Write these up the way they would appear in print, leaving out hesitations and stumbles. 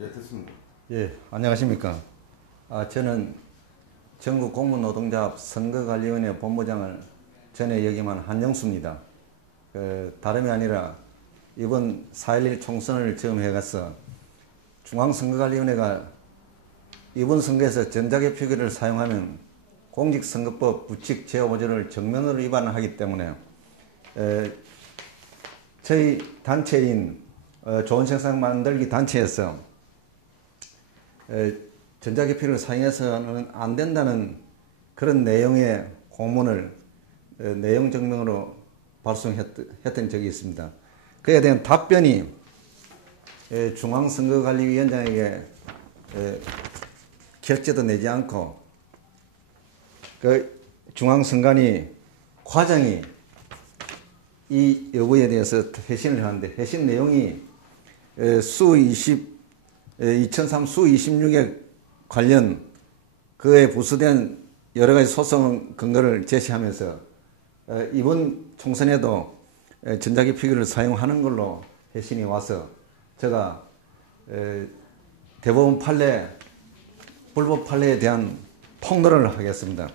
예, 듣습니다. 예, 안녕하십니까. 저는 전국공무노동조합 선거관리위원회 본부장을 전에 역임한 한영수입니다. 다름이 아니라 이번 4.11 총선을 처음 해가서 중앙선거관리위원회가 이번 선거에서 전자개표기를 사용하면 공직선거법 부칙 제5조를 정면으로 위반하기 때문에 저희 단체인 좋은 세상 만들기 단체에서 전자개표를 사용해서는 안 된다는 그런 내용의 공문을 내용 증명으로 발송했던 적이 있습니다. 그에 대한 답변이 중앙선거관리위원장에게 결재도 내지 않고 그 중앙선관위 과장이 이 여부에 대해서 회신을 하는데 회신 내용이 수 26에 관련 그에 부수된 여러 가지 소송 근거를 제시하면서 이번 총선에도 전자개표기를 사용하는 걸로 회신이 와서 제가 대법원 판례, 불법 판례에 대한 폭로를 하겠습니다.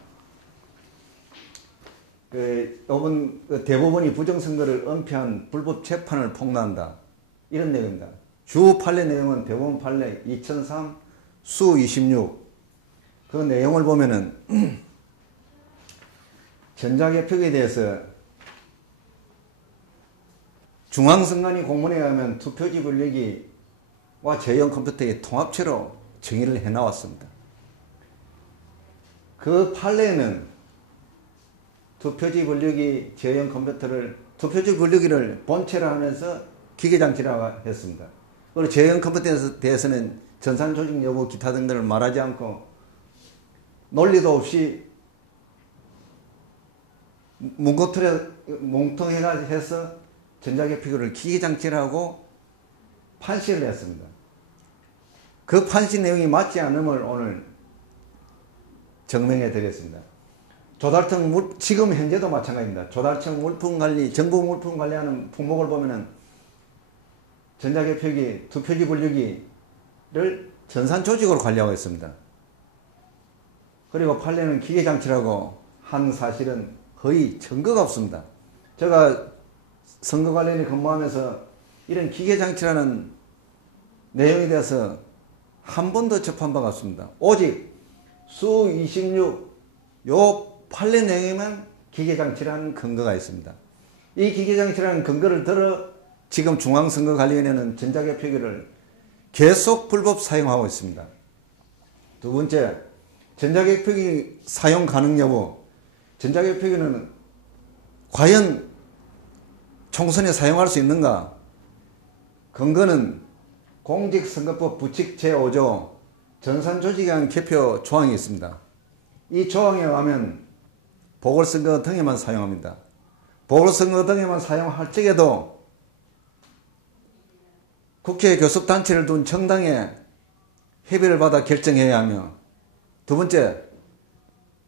이번 대법원이 부정선거를 은폐한 불법 재판을 폭로한다. 이런 내용입니다. 주 판례 내용은 대법원 판례 2003 수 26. 그 내용을 보면은 전자개표기에 대해서 중앙선관위 공문에 의하면 투표지 분류기와 제형 컴퓨터의 통합체로 정의를 해 나왔습니다. 그 판례는 투표지 분류기, 제형 컴퓨터를 투표지 분류기를 본체로 하면서 기계장치라고 했습니다. 그리고 제형 컴퓨터에 대해서는 전산 조직 여부 기타 등등을 말하지 않고 논리도 없이 뭉텅해서 전자개표기를 기계장치라고 판시를 했습니다. 그 판시 내용이 맞지 않음을 오늘 증명해 드렸습니다. 조달청 지금 현재도 마찬가지입니다. 조달청 물품관리, 정부 물품 관리하는 품목을 보면은 전자개표기, 투표지 분류기를 전산 조직으로 관리하고 있습니다. 그리고 판례는 기계장치라고 한 사실은 거의 증거가 없습니다. 제가 선거관리원에 근무하면서 이런 기계장치라는 내용에 대해서 한 번도 접한 바가 없습니다. 오직 수 26, 요 판례 내용에만 기계장치라는 근거가 있습니다. 이 기계장치라는 근거를 들어 지금 중앙선거관리위원회는 전자개표기를 계속 불법 사용하고 있습니다. 두 번째, 전자개표기 사용 가능 여부. 전자개표기는 과연 총선에 사용할 수 있는가? 근거는 공직선거법 부칙 제5조 전산조직에 의한 개표 조항이 있습니다. 이 조항에 의하면 보궐선거 등에만 사용합니다. 보궐선거 등에만 사용할 적에도 국회 교섭단체를 둔 정당의 협의를 받아 결정해야 하며, 두 번째,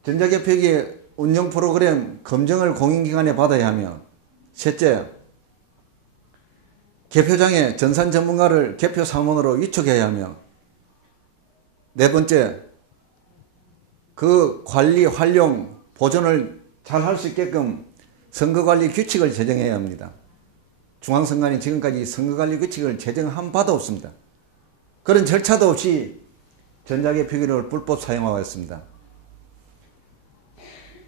전자개표기 운영 프로그램 검증을 공인기관에 받아야 하며, 셋째, 개표장에 전산 전문가를 개표 사무원으로 위촉해야 하며, 네 번째, 그 관리, 활용, 보존을 잘 할 수 있게끔 선거관리 규칙을 제정해야 합니다. 중앙선관위 지금까지 선거관리 규칙을 제정한 바도 없습니다. 그런 절차도 없이 전자개표기를 불법 사용하고 있습니다.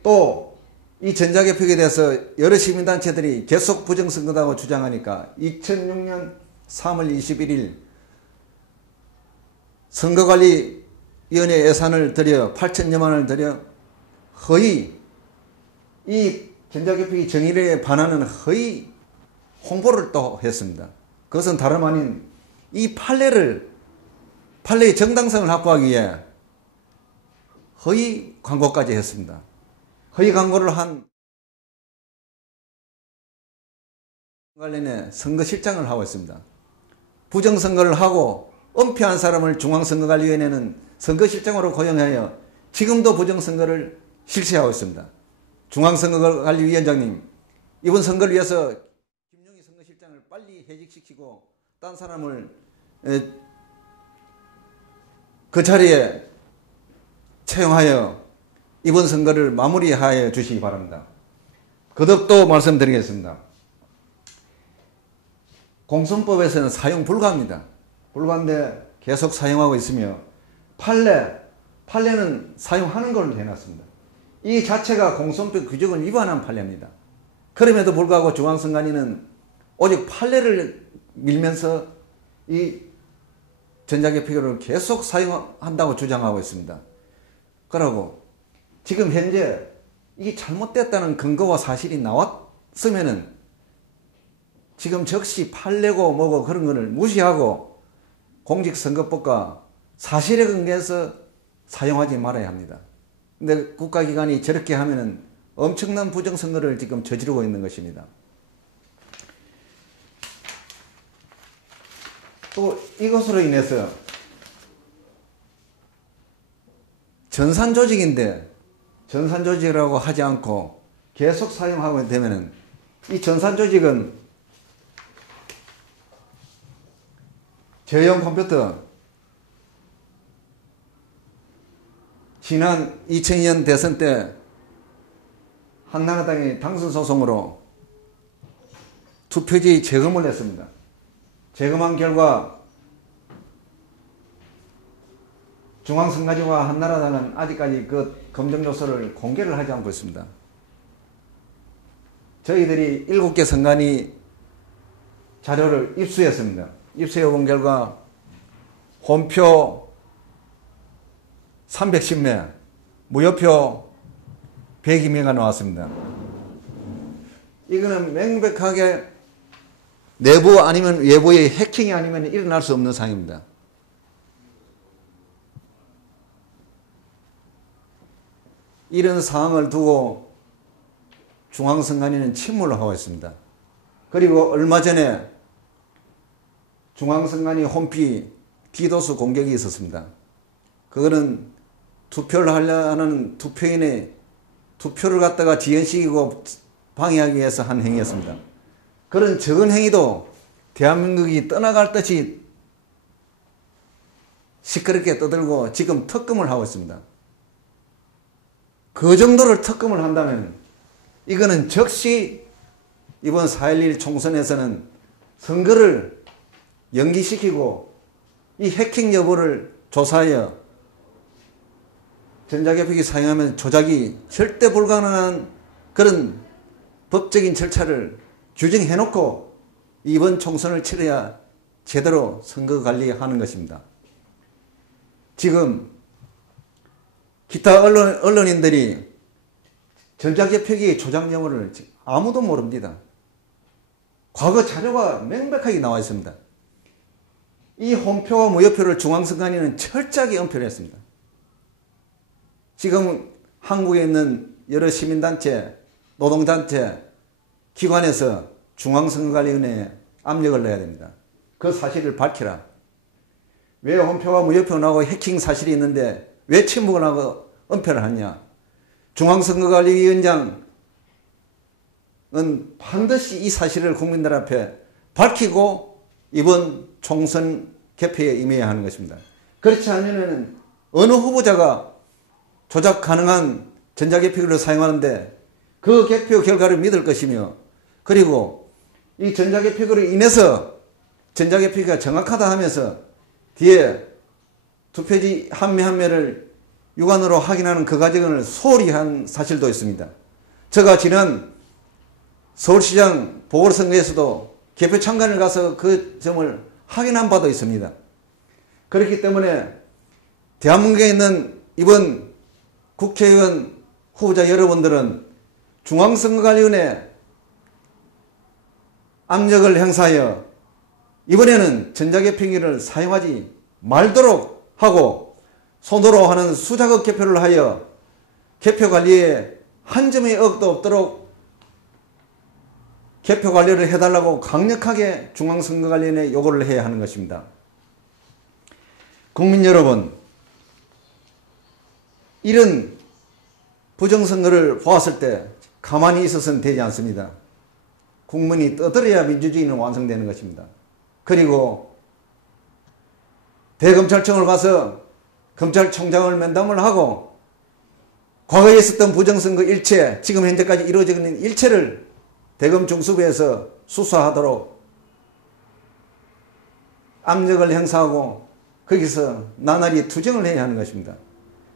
또 이 전자개표기에 대해서 여러 시민단체들이 계속 부정선거다고 주장하니까 2006년 3월 21일 선거관리위원회 예산을 들여 8천여만 원을 들여 허위, 이 전자개표기 정의에 반하는 허위 홍보를 또 했습니다. 그것은 다름 아닌 이 판례의 정당성을 확보하기 위해 허위 광고까지 했습니다. 허위 광고를 한 관련해 선거실장을 하고 있습니다. 부정선거를 하고 은폐한 사람을 중앙선거관리위원회는 선거실장으로 고용하여 지금도 부정선거를 실시하고 있습니다. 중앙선거관리위원장님, 이번 선거를 위해서 김용희 선거실장을 빨리 해직시키고 딴 사람을 그 자리에 채용하여 이번 선거를 마무리하여 주시기 바랍니다. 거듭 또 말씀드리겠습니다. 공선법에서는 사용 불가합니다. 불가인데 계속 사용하고 있으며 판례는 사용하는 걸로 해놨습니다. 이 자체가 공선법 규정을 위반한 판례입니다. 그럼에도 불구하고 중앙선관위는 오직 판례를 밀면서 이 전자개표기를 계속 사용한다고 주장하고 있습니다. 그러고 지금 현재 이게 잘못됐다는 근거와 사실이 나왔으면은 지금 즉시 판례고 뭐고 그런 거를 무시하고 공직선거법과 사실에 근거해서 사용하지 말아야 합니다. 근데 국가기관이 저렇게 하면은 엄청난 부정선거를 지금 저지르고 있는 것입니다. 또 이것으로 인해서 전산조직인데 전산조직이라고 하지 않고 계속 사용하게 되면은 이 전산조직은 저형 컴퓨터 지난 2002년 대선 때 한나라당이 당선 소송으로 투표지 재검을 했습니다. 재검한 결과 중앙선관위와 한나라당은 아직까지 그 검증 요소를 공개를 하지 않고 있습니다. 저희들이 7개 선관위 자료를 입수했습니다. 입수해 본 결과 혼표 310매, 무효표 102매가 나왔습니다. 이거는 명백하게 내부 아니면 외부의 해킹이 아니면 일어날 수 없는 상황입니다. 이런 상황을 두고 중앙선관위는 침몰을 하고 있습니다. 그리고 얼마 전에 중앙선관위 홈피 디도스 공격이 있었습니다. 그거는 투표를 하려는 투표인의 투표를 갖다가 지연시키고 방해하기 위해서 한 행위였습니다. 그런 적은 행위도 대한민국이 떠나갈 듯이 시끄럽게 떠들고 지금 특검을 하고 있습니다. 그 정도를 특검을 한다면 이거는 즉시 이번 4.11 총선에서는 선거를 연기시키고 이 해킹 여부를 조사하여 전자개표기 사용하면 조작이 절대 불가능한 그런 법적인 절차를 규정해놓고 이번 총선을 치러야 제대로 선거 관리하는 것입니다. 지금 기타 언론인들이 전자개표기 조작 여부를 아무도 모릅니다. 과거 자료가 명백하게 나와 있습니다. 이 혼표와 무효표를 중앙선관위는 철저하게 엄표를 했습니다. 지금 한국에 있는 여러 시민단체, 노동단체, 기관에서 중앙선거관리위원회에 압력을 넣어야 됩니다. 그 사실을 밝히라. 왜 혼표와 무효표 나오고 해킹 사실이 있는데 왜 침묵을 하고 엄표를 하냐. 중앙선거관리위원장은 반드시 이 사실을 국민들 앞에 밝히고 이번 총선 개표에 임해야 하는 것입니다. 그렇지 않으면 어느 후보자가 조작 가능한 전자개표기를 사용하는데 그 개표 결과를 믿을 것이며 그리고 이 전자개표기로 인해서 전자개표기가 정확하다 하면서 뒤에 투표지 한 매 한 매를 육안으로 확인하는 그 과정을 소홀히 한 사실도 있습니다. 제가 지난 서울시장 보궐선거에서도 개표 참관을 가서 그 점을 확인한 바도 있습니다. 그렇기 때문에 대한민국에 있는 이번 국회의원 후보자 여러분들은 중앙선거관리위원회 압력을 행사하여 이번에는 전자개표기를 사용하지 말도록 하고 손으로 하는 수작업 개표를 하여 개표 관리에 한 점의 억도 없도록 개표 관리를 해달라고 강력하게 중앙선거관리위원회에 요구를 해야 하는 것입니다. 국민 여러분, 이런 부정선거를 보았을 때 가만히 있어서는 되지 않습니다. 국민이 떠들어야 민주주의는 완성되는 것입니다. 그리고 대검찰청을 가서 검찰총장을 면담을 하고 과거에 있었던 부정선거 일체, 지금 현재까지 이루어져 있는 일체를 대검 중수부에서 수사하도록 압력을 행사하고 거기서 나날이 투쟁을 해야 하는 것입니다.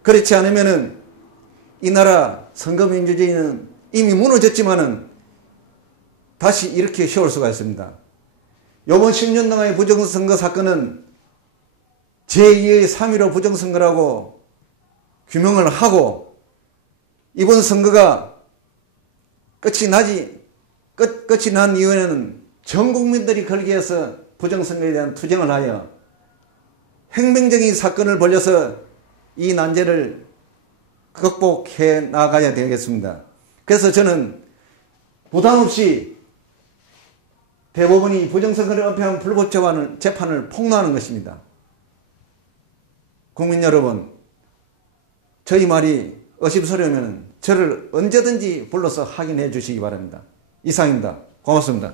그렇지 않으면은 이 나라 선거민주주의는 이미 무너졌지만은 다시 이렇게 세울 수가 있습니다. 이번 10년 동안의 부정선거 사건은 제2의 3.15 부정선거라고 규명을 하고 이번 선거가 끝이 난 이후에는 전 국민들이 거기에서 부정선거에 대한 투쟁을 하여 혁명적인 사건을 벌여서 이 난제를 극복해 나가야 되겠습니다. 그래서 저는 부담 없이 대법원이 부정선거를 은폐한 불법 재판을 폭로하는 것입니다. 국민 여러분, 저희 말이 의심스러우면 저를 언제든지 불러서 확인해 주시기 바랍니다. 이상입니다. 고맙습니다.